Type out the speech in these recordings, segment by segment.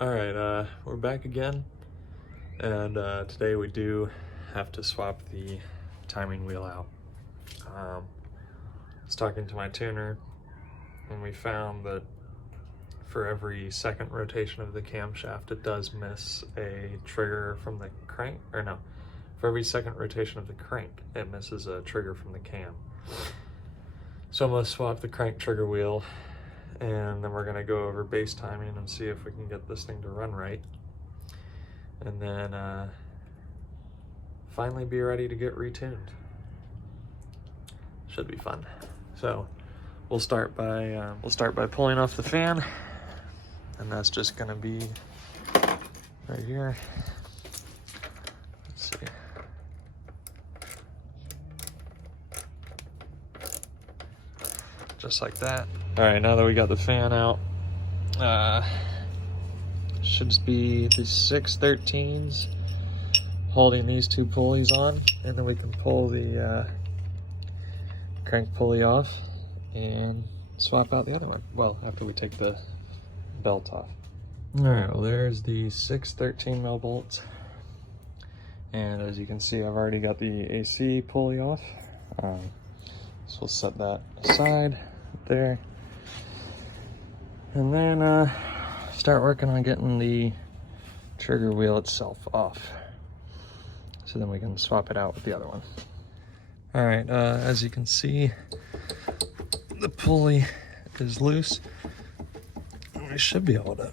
Alright, we're back again, and today we do have to swap the timing wheel out. I was talking to my tuner, and we found that for every second rotation of the camshaft, it does miss a trigger from the crank, or no, for every second rotation of the crank, it misses a trigger from the cam. So I'm going to swap the crank trigger wheel, and then we're going to go over base timing and see if we can get this thing to run right, and then finally be ready to get retuned. Should be fun. So we'll start by pulling off the fan, and that's just going to be right here. Let's see. Just like that. All right, now that we got the fan out, should just be the 613s holding these two pulleys on, and then we can pull the crank pulley off and swap out the other one. Well, after we take the belt off. All right, well, there's the 613 mil bolts, and as you can see, I've already got the AC pulley off. So we'll set that aside there, and then start working on getting the trigger wheel itself off, so then we can swap it out with the other one. All right, as you can see, the pulley is loose. We should be able to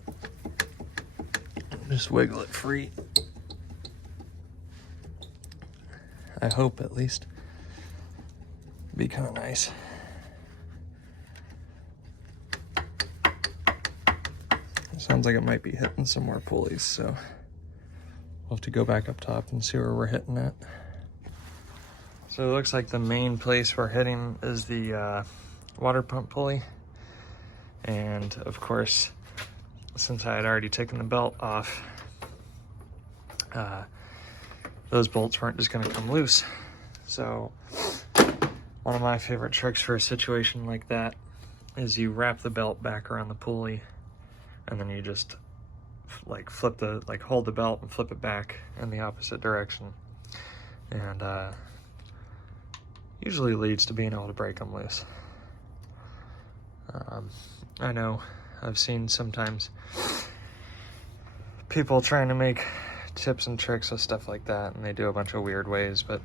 just wiggle it free. I hope, at least. Be kind of nice. It sounds like it might be hitting some more pulleys, so we'll have to go back up top and see where we're hitting at. So it looks like the main place we're hitting is the water pump pulley. And of course, since I had already taken the belt off, those bolts weren't just going to come loose. So one of my favorite tricks for a situation like that is you wrap the belt back around the pulley, and then you just hold the belt and flip it back in the opposite direction. And usually leads to being able to break them loose. I know I've seen sometimes people trying to make tips and tricks with stuff like that, and they do a bunch of weird ways, but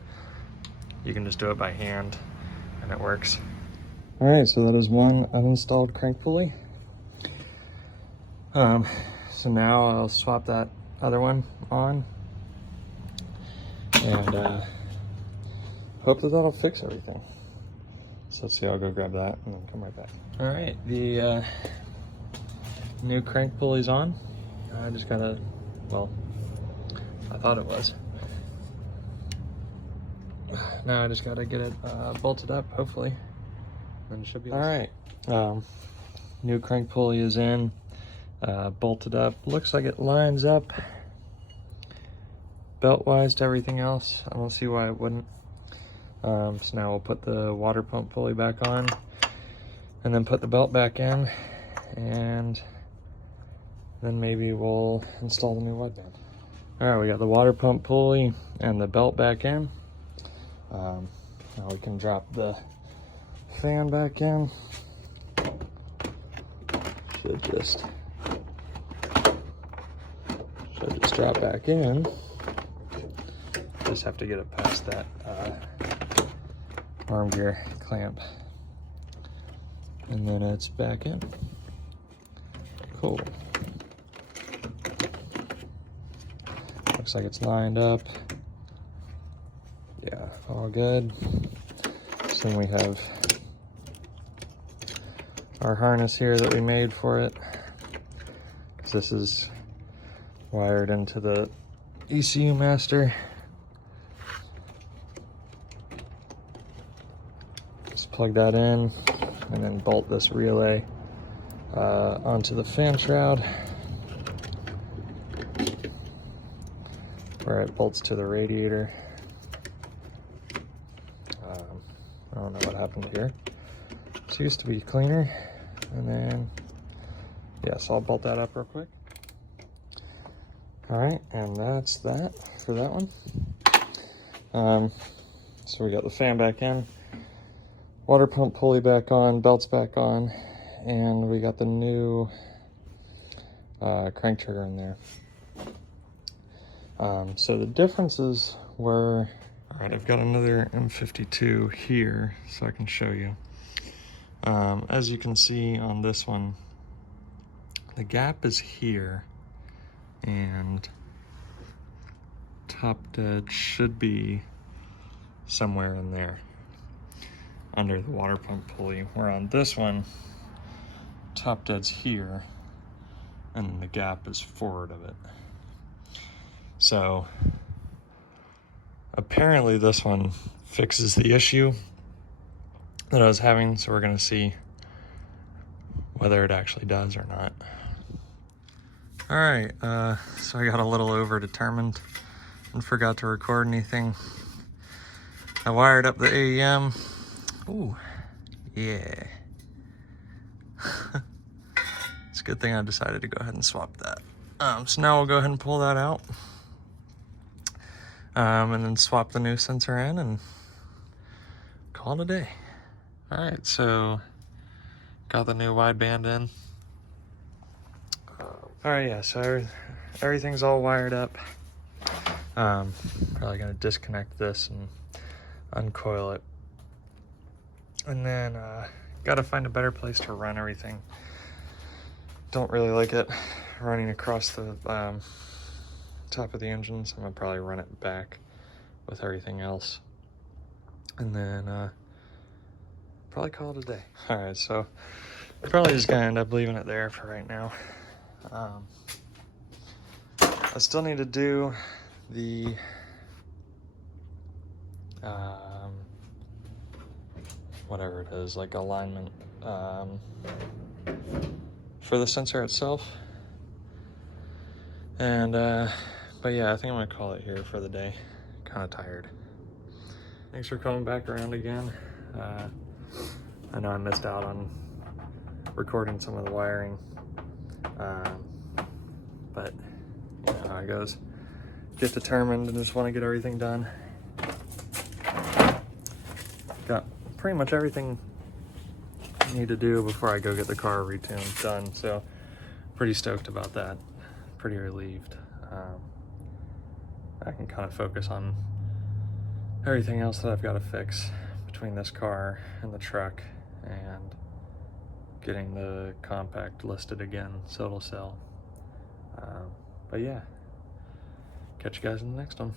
you can just do it by hand and it works. All right, so that is one uninstalled crank pulley. So now I'll swap that other one on, and hope that that'll fix everything. So let's see, I'll go grab that and then come right back. All right, the new crank pulley's on. I just gotta, well, I thought it was. Now I just gotta get it bolted up, hopefully. Then it should be all right. New crank pulley is in, bolted up. Looks like it lines up belt-wise to everything else. I don't see why it wouldn't. So now we'll put the water pump pulley back on, and then put the belt back in, and then maybe we'll install the new wideband. All right, we got the water pump pulley and the belt back in. Now we can drop the fan back in. Should just drop back in. Just have to get it past that arm gear clamp, and then it's back in. Cool. Looks like it's lined up. Yeah, all good. So then we have our harness here that we made for it, because this is wired into the ECU master. Just plug that in, and then bolt this relay onto the fan shroud, where it bolts to the radiator. I don't know what happened here. This used to be cleaner, and then, yeah, so I'll bolt that up real quick. All right, and that's that for that one. So we got the fan back in, water pump pulley back on, belts back on, and we got the new crank trigger in there. So the differences were, all right, I've got another M52 here so I can show you. As you can see on this one, the gap is here, and top dead should be somewhere in there under the water pump pulley, where on this one, top dead's here, and the gap is forward of it. So apparently this one fixes the issue that I was having, so we're gonna see whether it actually does or not. All right, so I got a little over determined and forgot to record anything. I wired up the AEM. Ooh, yeah. It's a good thing I decided to go ahead and swap that. So now we'll go ahead and pull that out. And then swap the new sensor in and call it a day. All right, so got the new wideband in. All right, yeah, so everything's all wired up. Probably gonna disconnect this and uncoil it. And then gotta find a better place to run everything. Don't really like it running across the top of the engine, so I'm gonna probably run it back with everything else. And then probably call it a day. All right, so probably just gonna end up leaving it there for right now. I still need to do the whatever it is, like alignment for the sensor itself. And but yeah, I think I'm gonna call it here for the day. Kind of tired. Thanks for coming back around again. I know I missed out on recording some of the wiring, but you know how it goes. Get determined and just want to get everything done. Got pretty much everything I need to do before I go get the car retuned done, so pretty stoked about that. Pretty relieved. I can kind of focus on everything else that I've got to fix between this car and the truck and getting the compact listed again so it'll sell. But yeah, catch you guys in the next one.